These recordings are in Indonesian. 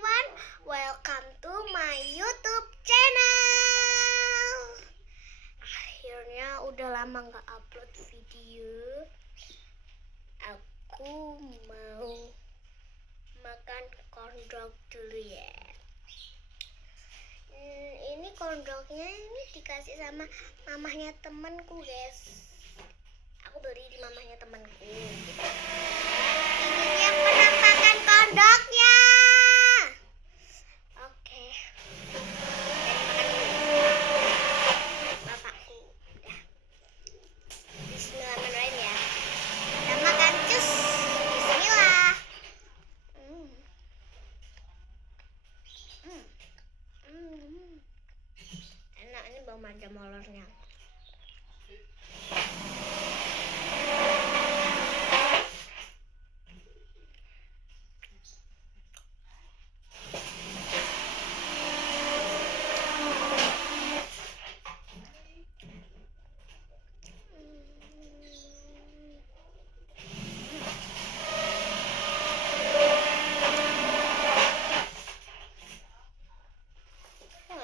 everyone, welcome to my YouTube channel. Akhirnya udah lama gak upload video. Aku mau makan corn dog dulu ya. Ini corn dognya ini dikasih sama mamahnya temanku guys. Aku beli di mamahnya temanku. Ini yang penampakan corn dognya. Oke. Bapakku. Ya. Bismillahirrahmanirrahim ya. Kita makan cus. Bismillah. Enak, ini bau manja molornya.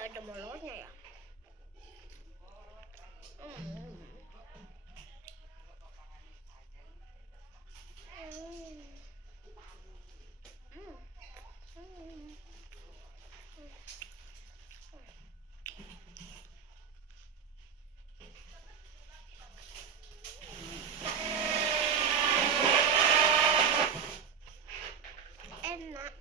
Ada molornya ya. Enak.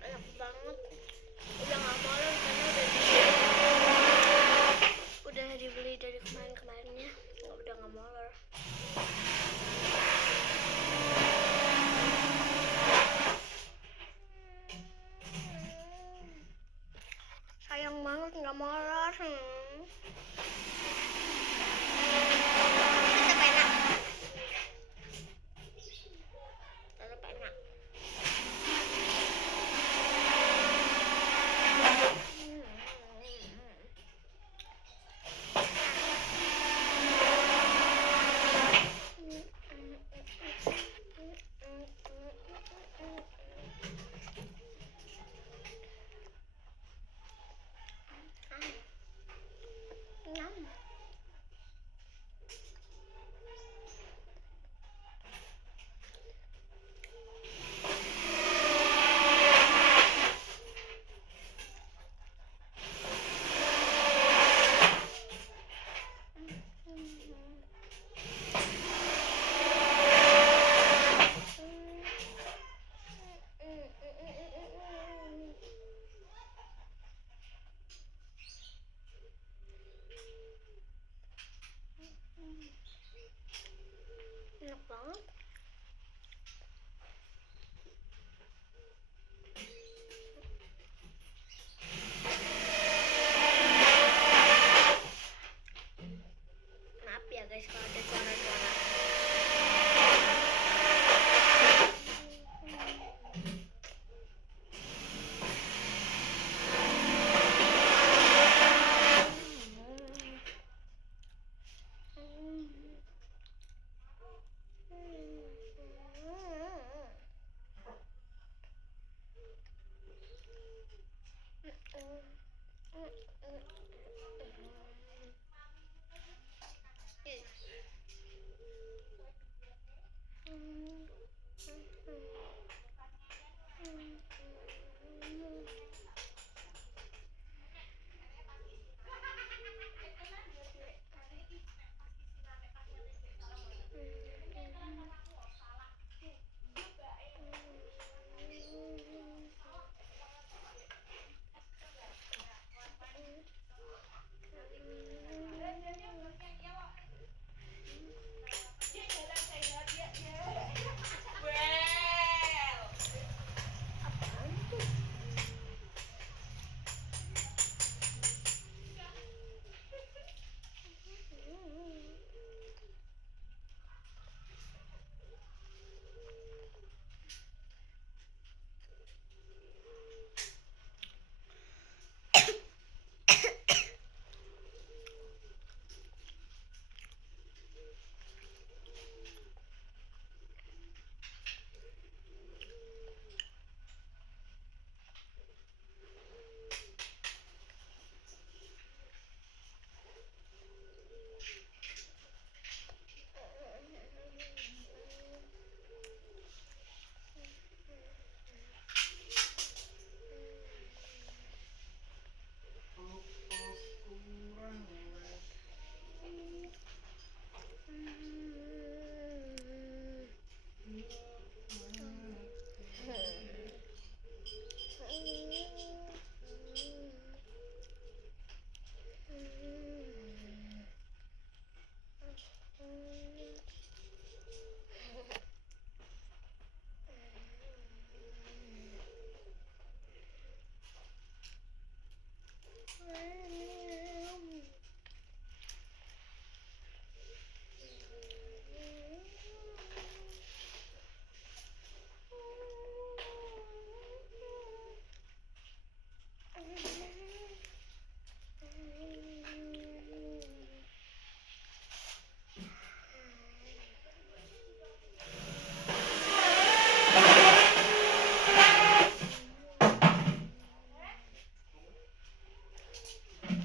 Enak banget. Udah gak molor karena udah dibeli dari kemarin-kemarinnya. Udah gak molor. Sayang banget gak molor. Tetap enak. Tetap enak. Nyam. Enak banget. Maaf ya guys kalau ada suara-suara.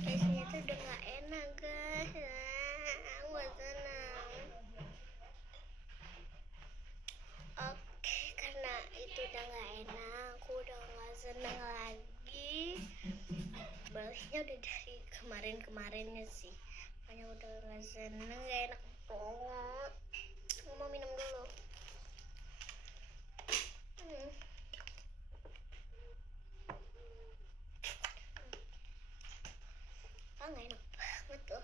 Guysnya tuh udah gak enak guys. Aku gak senang. Oke, karena itu udah gak enak, aku udah gak senang lagi. Balasnya udah dari kemarin-kemarinnya sih. Makanya udah gak seneng, gak enak banget. Aku mau minum dulu. Ah, gak enak banget tuh.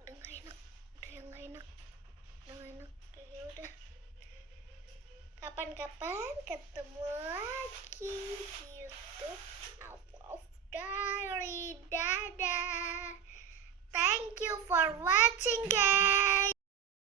Udah gak enak, udah yang gak enak. Udah gak enak, ya udah. Kapan-kapan ketemu lagi di YouTube of Diary. Dadah. Thank you for watching guys.